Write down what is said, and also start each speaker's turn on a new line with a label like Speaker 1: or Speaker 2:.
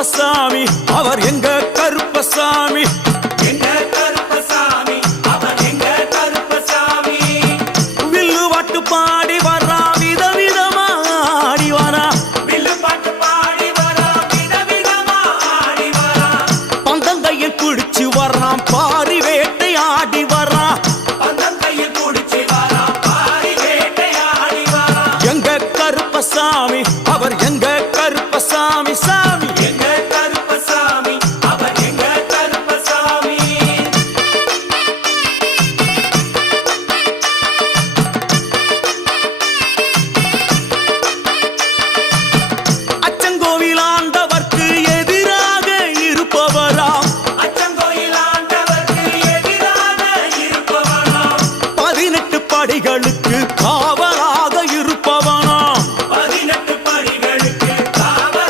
Speaker 1: கருப்பசாமி அவர் எங்க கருப்பசாமி?
Speaker 2: எங்க கருப்பசாமி அவர் எங்க கருப்பசாமி?
Speaker 1: வில்லு வாட்டு பாடி வரா விதவிதமா ஆடி வரா.
Speaker 2: வில்லு பாட்டு பாடி வரா விதவிதமா ஆடி வரா.
Speaker 1: பந்தங்கையில் பிடிச்சு வர்றான் பாரி வேட்டை ஆடி வரா.
Speaker 2: பந்தங்கையில் குடிச்சு வரா பாரி வேட்டையாடி வரா.
Speaker 1: எங்க கருப்பசாமி அவர் எங்க கருப்பசாமி சாமி. மக்களுக்கு காவல்